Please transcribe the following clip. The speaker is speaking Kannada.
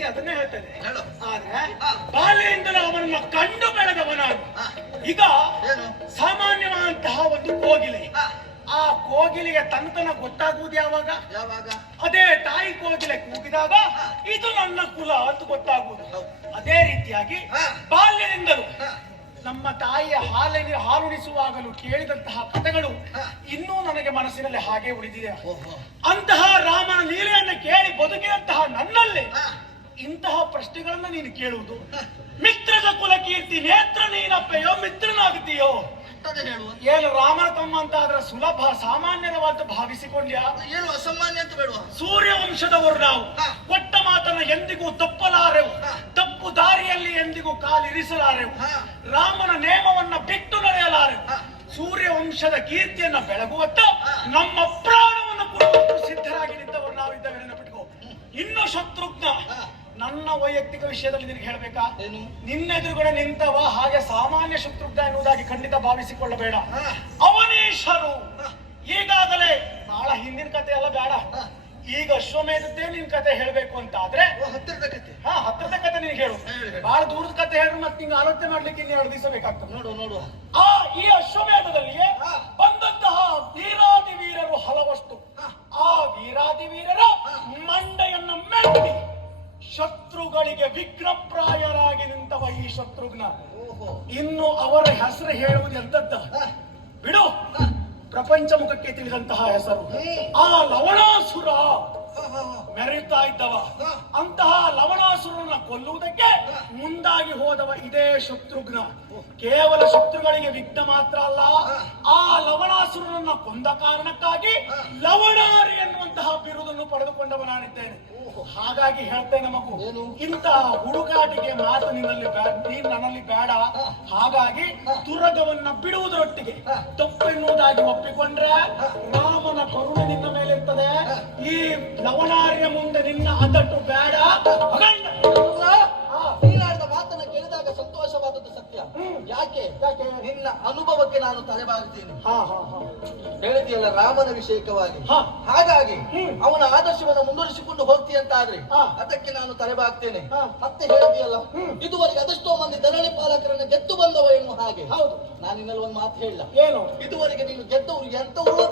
ಹಾಗೆ ಅದನ್ನೇ ಹೇಳ್ತೇನೆ. ಹೇಳು. ಆದ್ರೆ ಬಾಲ್ಯದಿಂದಲೂ ಅವನನ್ನ ಕಂಡು ಬೆಳೆದವ ನಾನು. ಈಗ ಸಾಮಾನ್ಯವಾದಂತಹ ಒಂದು ಕೋಗಿಲೆ, ಆ ಕೋಗಿಲೆಗೆ ತನ್ನತನ ಗೊತ್ತಾಗುವುದು ಯಾವಾಗ? ಅದೇ ತಾಯಿ ಕೋಗಿಲೆ ಕೂಗಿದಾಗ ಇದು ನನ್ನ ಕುಲ ಅಂತ ಗೊತ್ತಾಗುವುದು. ಅದೇ ರೀತಿಯಾಗಿ ಬಾಲ್ಯದಿಂದಲೂ ನಮ್ಮ ತಾಯಿಯ ಹಾಲುಣಿಸುವಾಗಲೂ ಕೇಳಿದಂತಹ ಕಥೆಗಳು ಇನ್ನೂ ನನಗೆ ಮನಸ್ಸಿನಲ್ಲಿ ಹಾಗೆ ಉಳಿದಿದೆ. ಅಂತಹ ರಾಮನ ಲೀಲೆಯನ್ನು ಕೇಳಿ ಬದುಕಿದಂತಹ ನನ್ನಲ್ಲಿ ಇಂತಹ ಪ್ರಶ್ನೆಗಳನ್ನ ನೀನು ಕೇಳುವುದು? ಮಿತ್ರದ ಕುಲ ಕೀರ್ತಿ ನೇತ್ರ ನೀನಪ್ಪೆಯೋ ಮಿತ್ರನಾಗುತ್ತೀಯೋ? ಏನು ರಾಮನ ತಮ್ಮ ಅಂತ ಆದ್ರೆ ಸುಲಭ ಸಾಮಾನ್ಯವಾದ ಭಾವಿಸಿಕೊಂಡ್ಯಾ? ಏನು ಅಸಾಮಾನ್ಯ ಅಂತ ಬೇಡ. ಸೂರ್ಯವಂಶದವರು ನಾವು. ಕೊಟ್ಟ ಮಾತನ್ನ ಎಂದಿಗೂ ತಪ್ಪಲಾರೆವು, ತಪ್ಪು ದಾರಿಯಲ್ಲಿ ಎಂದಿಗೂ ಕಾಲಿರಿಸಲಾರೆವು, ರಾಮನ ನೇಮವನ್ನ ಬಿಟ್ಟು ನಡೆಯಲಾರೆವು. ಸೂರ್ಯವಂಶದ ಕೀರ್ತಿಯನ್ನ ಬೆಳಗುವತ್ತ ನಮ್ಮ ಪ್ರಾಣವನ್ನು ಕೊಡುವಷ್ಟು ಸಿದ್ಧರಾಗಿ ನಿಂತವರು ನಾವಿದ್ದೇವೆ, ನೆನಪಿಟ್ಕೋ. ಇನ್ನು ಶತ್ರುಘ್ನ, ನನ್ನ ವೈಯಕ್ತಿಕ ವಿಷಯದಲ್ಲಿ ನಿನಗೆ ಹೇಳ್ಬೇಕಾ? ನಿನ್ನೆದುರುಗಡೆ ನಿಂತವ ಹಾಗೆ ಸಾಮಾನ್ಯ ಶತ್ರುಘ್ನ ಎನ್ನುವುದಾಗಿ ಖಂಡಿತ ಭಾವಿಸಿಕೊಳ್ಳಬೇಡ. ಅವನೇಶರು ಈಗಾಗಲೇ ಬಹಳ ಹಿಂದಿನ ಕತೆ ಎಲ್ಲ ಬೇಡ, ಈಗ ಅಶ್ವಮೇಧದ್ದೇ ನಿನ್ ಕತೆ ಹೇಳ್ಬೇಕು ಅಂತ ಆದ್ರೆ ಹತ್ತಿರದ ಕತೆ. ಹತ್ತಿರದ ಕತೆ ನಿನ್ಗೆ ಹೇಳು. ಬಹಳ ದೂರದ ಕತೆ ಹೇಳಿದ್ರೆ ಮತ್ತೆ ನಿಂಗೆ ಆಲೋಚನೆ ಮಾಡ್ಲಿಕ್ಕೆ ಇನ್ನು 2 ದಿವಸ ಬೇಕಾಗ್ತದೆ. ನೋಡು ಈ ಅಶ್ವಮೇಧದಲ್ಲಿಯೇ ಬಂದಂತಹ ವೀರಾದಿ ವೀರರು ಹಲವಷ್ಟು. ಆ ವೀರಾದಿ ವೀರರ ಮಂಡೆಯನ್ನು ಮೆಟ್ಟಿ ಶತ್ರುಗಳಿಗೆ ವಿಘ್ನಪ್ರಾಯರಾಗಿ ನಿಂತವ ಈ ಶತ್ರುಘ್ನ. ಇನ್ನು ಅವರ ಹೆಸರು ಹೇಳುವುದು ಎಂತದ್ದ ಬಿಡು, ಪ್ರಪಂಚ ಮುಖಕ್ಕೆ ತಿಳಿದಂತಹ ಹೆಸರು. ಆ ಲವಣಾಸುರ ಮೆರೆಯುತ್ತಾ ಇದ್ದವ. ಅಂತಹ ಲವಣಾಸುರನ್ನ ಕೊಲ್ಲುವುದಕ್ಕೆ ಮುಂದಾಗಿ ಹೋದವ ಇದೇ ಶತ್ರುಘ್ನ. ಕೇವಲ ಶತ್ರುಗಳಿಗೆ ವಿಘ್ನ ಮಾತ್ರ ಅಲ್ಲ, ಆ ಲವಣಾಸುರನನ್ನ ಕೊಂದ ಕಾರಣಕ್ಕಾಗಿ ಲವಣಾರಿ ಎನ್ನುವಂತಹ ಬಿರುದನ್ನು ಪಡೆದುಕೊಂಡವ ನಾನಿದ್ದೇನೆ. ಹಾಗಾಗಿ ಹೇಳ್ತೇನೆ ಮಗು, ಇಂಥ ಹುಡುಗಾಟಿಗೆ ಮಾತು ನೀನ್ ನನ್ನಲ್ಲಿ ಬೇಡ. ಹಾಗಾಗಿ ತುರಗವನ್ನ ಬಿಡುವುದರೊಟ್ಟಿಗೆ ತಪ್ಪೆನ್ನುವುದಾಗಿ ಒಪ್ಪಿಕೊಂಡ್ರೆ ರಾಮನ ಕರುಣೆ ನಿನ್ನ ಮೇಲೆ ಇರ್ತದೆ. ಈ ಲವಣಾರಿಯ ಮುಂದೆ ನಿನ್ನ ಅದಟ್ಟು ಬೇಡ. ನೀನಾಡಿದ ಮಾತನ್ನ ಕೇಳಿದಾಗ ಸಂತೋಷವಾದದ್ದು ಸತ್ಯ. ಯಾಕೆ ನಿನ್ನ ಅನುಭವಕ್ಕೆ ನಾನು ತಲೆಬಾಗುತ್ತೇನೆ. ಹೇಳಿದೆಯಲ್ಲ ರಾಮನ ವಿಷಯಕವಾಗಿ, ಹಾಗಾಗಿ ಅವನ ಆದರ್ಶವನ್ನು ಮುಂದುವರಿಸಿಕೊಂಡು ಹೋಗ್ತೀಯಂತಾದ್ರೆ ಅದಕ್ಕೆ ನಾನು ತಲೆಬಾಗ್ತೇನೆ. ಮತ್ತೆ ಹೇಳಿದೆಯಲ್ಲ, ಇದುವರೆಗೆ ಅದೆಷ್ಟೋ ಮಂದಿ ಧರಣಿ ಪಾಲಕರನ್ನು ಗೆದ್ದು ಬಂದವ ಎನ್ನುವ ಹಾಗೆ. ಹೌದು, ನಾನು ನಿನ್ನಲ್ಲಿ ಒಂದು ಮಾತು ಹೇಳಿಲ್ಲ. ಏನು? ಇದುವರೆಗೆ ನೀನು ಗೆದ್ದವರು ಎಂತವರು